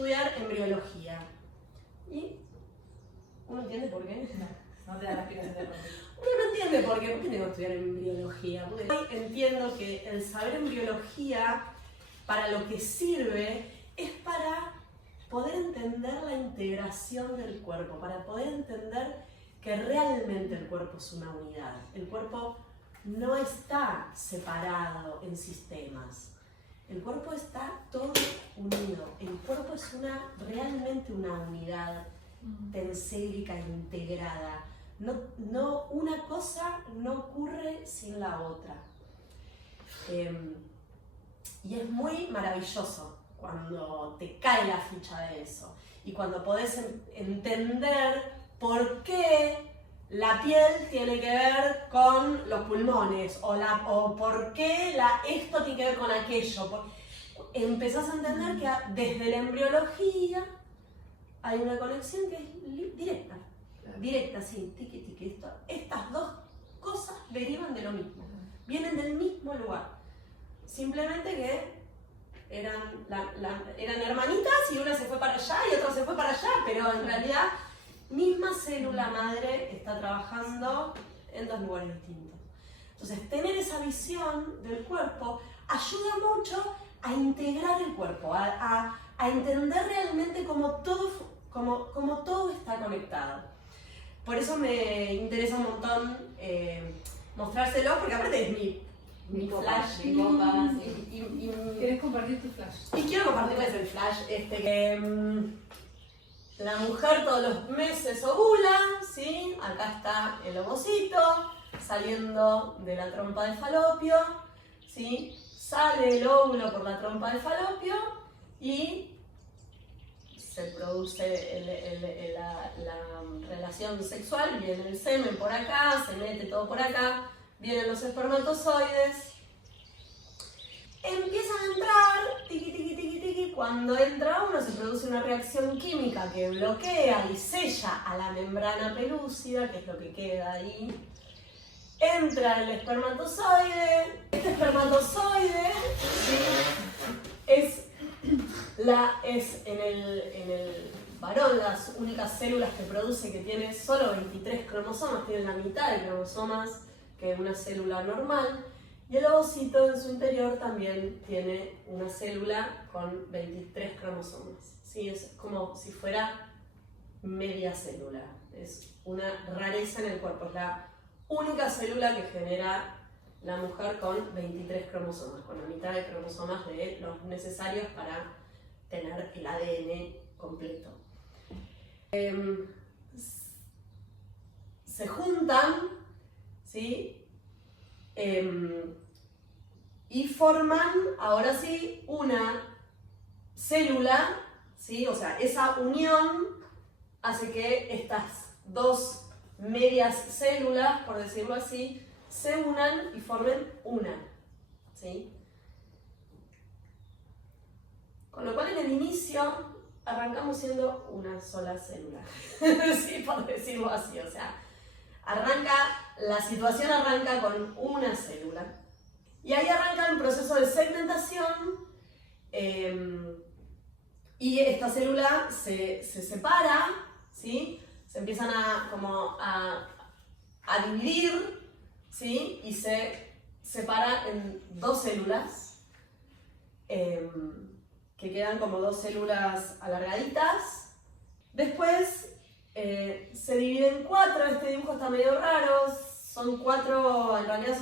estudiar embriología. ¿Y uno entiende por qué? No te da la explicación de por qué. Uno no entiende por qué. ¿Por qué tengo que estudiar embriología? Porque hoy entiendo que el saber embriología, para lo que sirve, es para poder entender la integración del cuerpo, para poder entender que realmente el cuerpo es una unidad. El cuerpo no está separado en sistemas. El cuerpo está todo unido. El cuerpo es realmente una unidad tensérica integrada. No, una cosa no ocurre sin la otra. Y es muy maravilloso cuando te cae la ficha de eso. Y cuando podés entender por qué la piel tiene que ver con los pulmones, o por qué esto tiene que ver con aquello. Empezás a entender que desde la embriología hay una conexión que es directa. Directa, sí, tiqui, tiqui. Estas dos cosas derivan de lo mismo, vienen del mismo lugar. Simplemente que eran hermanitas y una se fue para allá y otra se fue para allá, pero en realidad misma célula madre está trabajando en dos lugares distintos. Entonces, tener esa visión del cuerpo ayuda mucho a integrar el cuerpo, a entender realmente cómo todo está conectado. Por eso me interesa un montón mostrárselo, porque aparte es mi flash. ¿Quieres compartir tu flash? Y quiero compartirles el flash. La mujer todos los meses ovula, ¿sí? Acá está el ovocito saliendo de la trompa de falopio, ¿sí? Sale el óvulo por la trompa de falopio y se produce la relación sexual, viene el semen por acá, se mete todo por acá, vienen los espermatozoides, empiezan a entrar, tiqui, tiqui, tiqui, tiqui. Cuando entra uno se produce una reacción química que bloquea y sella a la membrana pelúcida, que es lo que queda ahí. Entra el espermatozoide. Este espermatozoide, ¿sí? es en el varón las únicas células que produce, que tiene solo 23 cromosomas, tiene la mitad de cromosomas que una célula normal. Y el ovocito en su interior también tiene una célula con 23 cromosomas. ¿Sí? Es como si fuera media célula. Es una rareza en el cuerpo. Es la única célula que genera la mujer con 23 cromosomas, con la mitad de cromosomas de los necesarios para tener el ADN completo. Se juntan, ¿sí? Y forman, ahora sí, una célula, ¿sí? O sea, esa unión hace que estas dos medias células, por decirlo así, se unan y formen una, ¿sí? Con lo cual en el inicio arrancamos siendo una sola célula, ¿sí? Por decirlo así, o sea, la situación arranca con una célula. Y ahí arranca el proceso de segmentación y esta célula se separa, ¿sí? Se empiezan a dividir, ¿sí? Y se separa en dos células que quedan como dos células alargaditas. Después se divide en cuatro. Este dibujo está medio raro, son cuatro, en realidad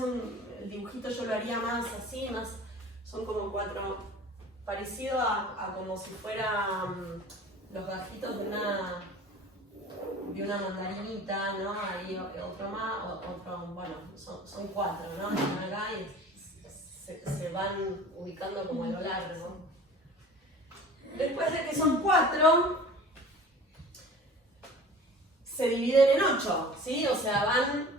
el dibujito yo lo haría más así, son como cuatro, parecido a como si fueran los gajitos de una mandarinita, ¿no? Ahí otro más, bueno, son cuatro, ¿no? Están acá y se van ubicando como a lo largo. Después de que son cuatro, se dividen en 8, ¿sí? O sea, van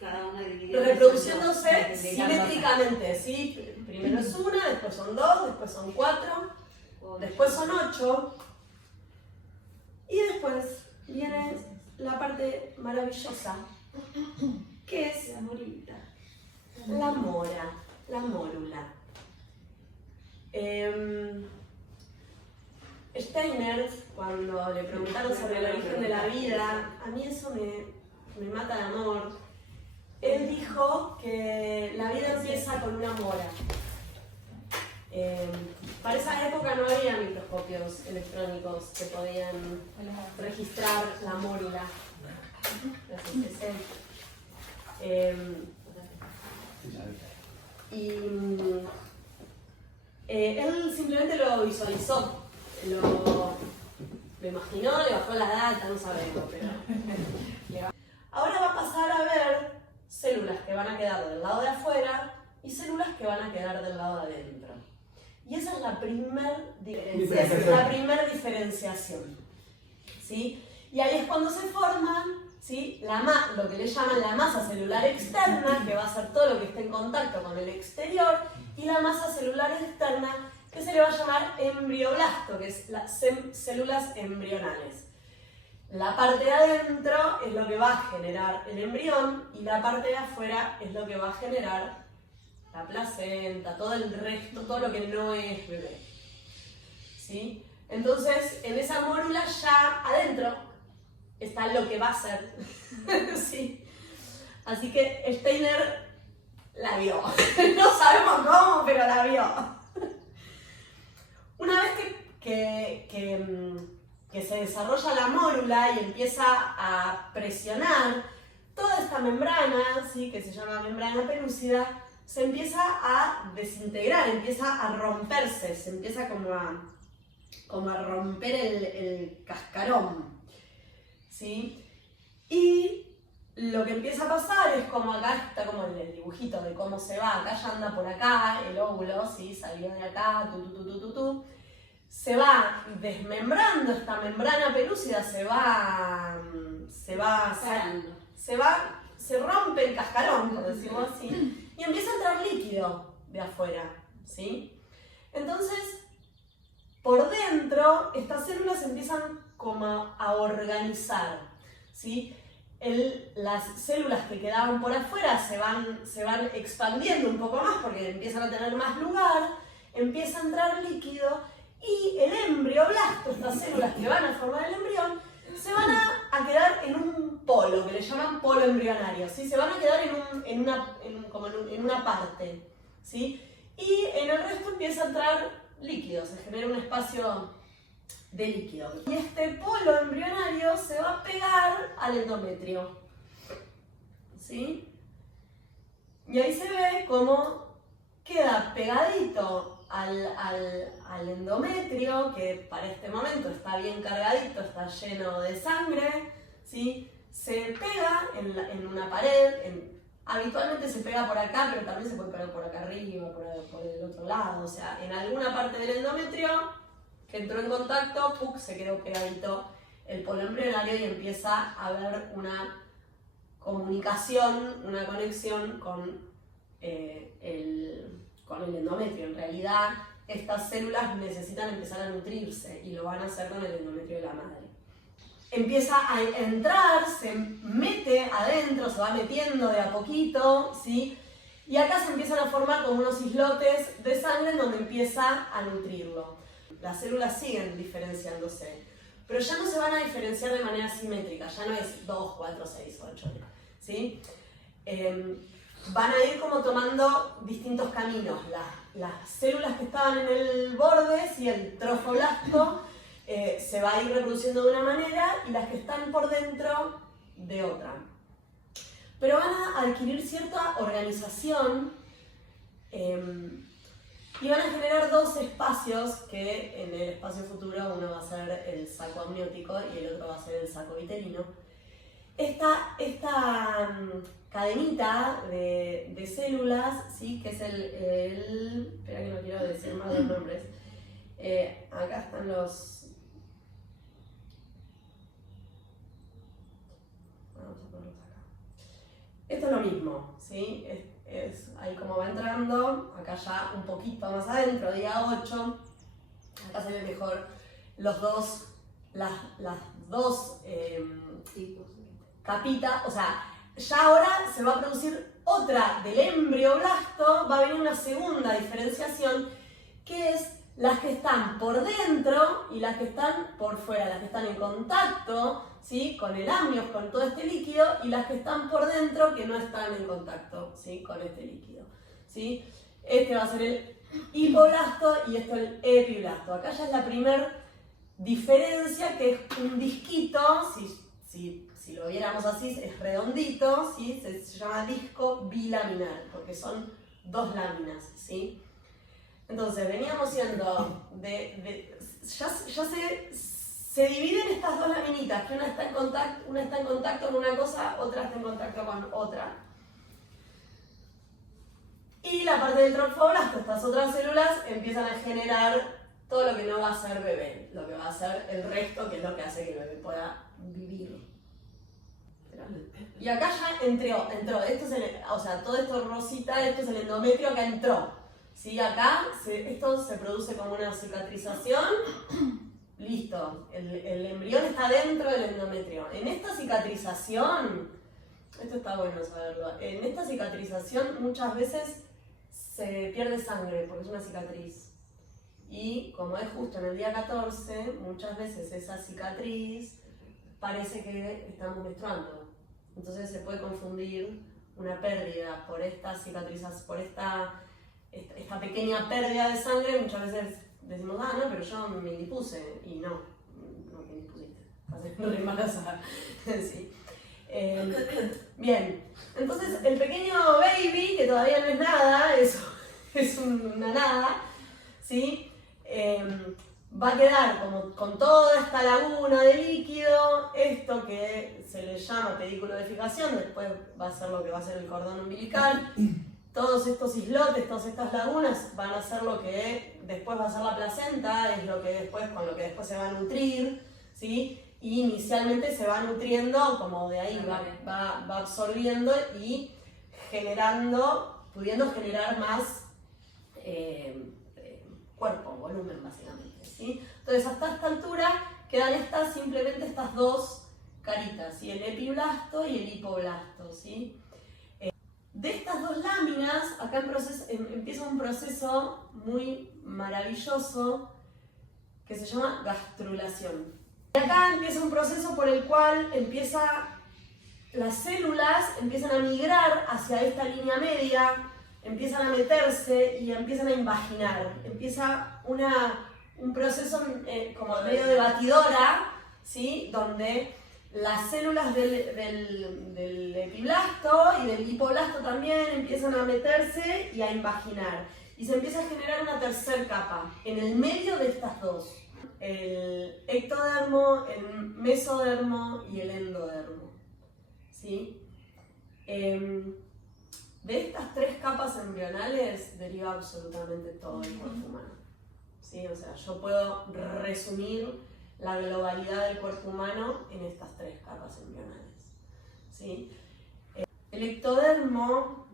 cada una reproduciéndose simétricamente, ¿sí? Primero es una, después son 2, después son 4, después son 8, y después viene la parte maravillosa, que es la morita, la mora, la mórula. Está Steiner, cuando le preguntaron sobre el origen de la vida, a mí eso me mata de amor. Él dijo que la vida empieza con una mora. Para esa época no había microscopios electrónicos que podían registrar la mórula. Él simplemente lo visualizó, lo imaginó, le bajó la data, no sabemos, pero... Ahora va a pasar a ver células que van a quedar del lado de afuera y células que van a quedar del lado de adentro. Y esa es la primer diferenciación. ¿Sí? Y ahí es cuando se forman, ¿sí?, lo que le llaman la masa celular externa, que va a ser todo lo que esté en contacto con el exterior, y la masa celular externa, que se le va a llamar embrioblasto, que es las células embrionales. La parte de adentro es lo que va a generar el embrión y la parte de afuera es lo que va a generar la placenta, todo el resto, todo lo que no es bebé. ¿Sí? Entonces, en esa mórula ya adentro está lo que va a ser. ¿Sí? Así que Steiner la vio. No sabemos cómo, pero la vio. Una vez que se desarrolla la mórula y empieza a presionar, toda esta membrana, ¿sí?, que se llama membrana pelúcida, se empieza a desintegrar, empieza a romperse, se empieza como a romper el cascarón, ¿sí? Y lo que empieza a pasar es como acá está como el dibujito de cómo se va, acá ya anda por acá el óvulo, ¿sí?, salió de acá, se va desmembrando esta membrana pelúcida, se rompe el cascarón, por decirlo así, y empieza a entrar líquido de afuera, ¿sí? Entonces, por dentro, estas células empiezan como a organizar, ¿sí? Las células que quedaban por afuera se van expandiendo un poco más porque empiezan a tener más lugar, empieza a entrar líquido y el embrioblasto, estas células que van a formar el embrión, se van a quedar en un polo, que le llaman polo embrionario, ¿sí? Se van a quedar en una parte, ¿sí? Y en el resto empieza a entrar líquido, se genera un espacio de líquido. Y este polo embrionario se va a pegar al endometrio, ¿sí? Y ahí se ve cómo queda pegadito al endometrio, que para este momento está bien cargadito, está lleno de sangre, ¿sí? Se pega en una pared, habitualmente se pega por acá, pero también se puede pegar por acá arriba, por el otro lado, o sea, en alguna parte del endometrio que entró en contacto, ¡puc!, se quedó pegadito el polo embrionario y empieza a haber una comunicación, una conexión con el endometrio. En realidad, estas células necesitan empezar a nutrirse y lo van a hacer con el endometrio de la madre. Empieza a entrar, se mete adentro, se va metiendo de a poquito, ¿sí? Y acá se empiezan a formar como unos islotes de sangre en donde empieza a nutrirlo. Las células siguen diferenciándose, pero ya no se van a diferenciar de manera simétrica, ya no es 2, 4, 6, 8, ¿sí? Van a ir como tomando distintos caminos. Las células que estaban en el borde, ¿sí?, el trofoblasto, se va a ir reproduciendo de una manera y las que están por dentro de otra. Pero van a adquirir cierta organización y van a generar dos espacios que en el espacio futuro uno va a ser el saco amniótico y el otro va a ser el saco vitelino. Esta cadenita de células, ¿sí?, que es espera que no quiero decir mal los nombres. Acá están los... Vamos a ponerlos acá. Esto es lo mismo, ¿sí? Ahí como va entrando, acá ya un poquito más adentro, día 8. Acá se ve mejor las dos tipos. Capita, o sea, ya ahora se va a producir otra del embrioblasto, va a venir una segunda diferenciación, que es las que están por dentro y las que están por fuera, las que están en contacto, ¿sí?, con el amnios, con todo este líquido, y las que están por dentro que no están en contacto, ¿sí?, con este líquido, ¿sí? Este va a ser el hipoblasto y esto el epiblasto. Acá ya es la primera diferencia, que es un disquito, si lo viéramos así, es redondito, ¿sí?, se llama disco bilaminar, porque son dos láminas, ¿sí? Entonces, veníamos siendo ya se dividen estas dos laminitas, que una está en contacto con una cosa, otra está en contacto con otra. Y la parte del trofoblasto, estas otras células empiezan a generar todo lo que no va a ser bebé, lo que va a ser el resto, que es lo que hace que el bebé pueda vivir. Y acá ya entró, esto es todo esto rosita, esto es el endometrio, acá entró. ¿Sí? Acá esto se produce como una cicatrización, listo, el embrión está dentro del endometrio. En esta cicatrización, esto está bueno saberlo, en esta cicatrización muchas veces se pierde sangre porque es una cicatriz. Y como es justo en el día 14, muchas veces esa cicatriz parece que estamos menstruando. Entonces se puede confundir una pérdida por esta cicatrización, por esta pequeña pérdida de sangre. Muchas veces decimos, no, pero yo me indispuse. Y no te indispusiste, estás embarazada. Sí. Bien, entonces el pequeño baby, que todavía no es nada, es una nada, ¿sí? Va a quedar como con toda esta laguna de líquido, esto que se le llama pedículo de fijación, después va a ser lo que va a ser el cordón umbilical. Todos estos islotes, todas estas lagunas van a ser lo que después va a ser la placenta, es lo que después, con lo que después se va a nutrir, ¿sí? Y inicialmente se va nutriendo, como de ahí va absorbiendo y pudiendo generar más cuerpo, volumen básicamente, ¿sí? Entonces hasta esta altura quedan simplemente estas dos caritas, ¿sí? El epiblasto y el hipoblasto, ¿sí? De estas dos láminas, acá empieza un proceso muy maravilloso que se llama gastrulación. Y acá empieza un proceso por el cual las células empiezan a migrar hacia esta línea media, empiezan a meterse y empiezan a invaginar. Empieza un proceso como medio de batidora, ¿sí? Donde las células del epiblasto y del hipoblasto también empiezan a meterse y a invaginar. Y se empieza a generar una tercera capa en el medio de estas dos. El ectodermo, el mesodermo y el endodermo, ¿sí? De estas tres capas embrionales deriva absolutamente todo el cuerpo humano, ¿sí? O sea, yo puedo resumir la globalidad del cuerpo humano en estas tres capas embrionales, ¿sí? El ectodermo,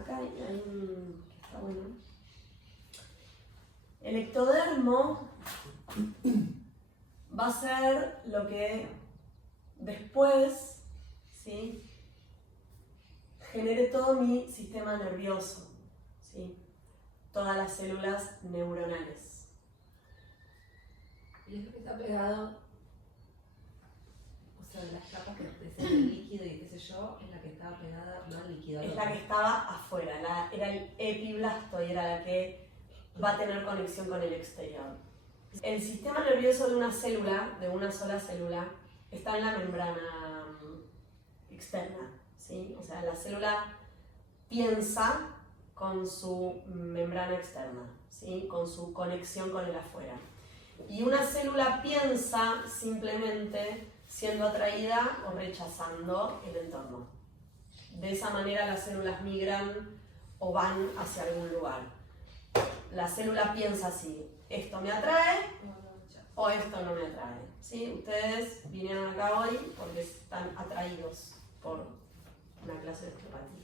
acá hay un que está bueno. El ectodermo va a ser lo que después, ¿sí?, genere todo mi sistema nervioso, ¿sí?, todas las células neuronales. Y es lo que está pegado, o sea, las capas que es el líquido y qué sé yo, es la que estaba pegada, no al líquido. Es la que estaba afuera, era el epiblasto y era la que va a tener conexión con el exterior. El sistema nervioso de una sola célula, está en la membrana externa, ¿sí? O sea, la célula piensa con su membrana externa, ¿sí?, con su conexión con el afuera. Y una célula piensa simplemente siendo atraída o rechazando el entorno. De esa manera las células migran o van hacia algún lugar. La célula piensa así: esto me atrae o esto no me atrae, ¿sí? Ustedes vinieron acá hoy porque están atraídos por una clase de osteopatía.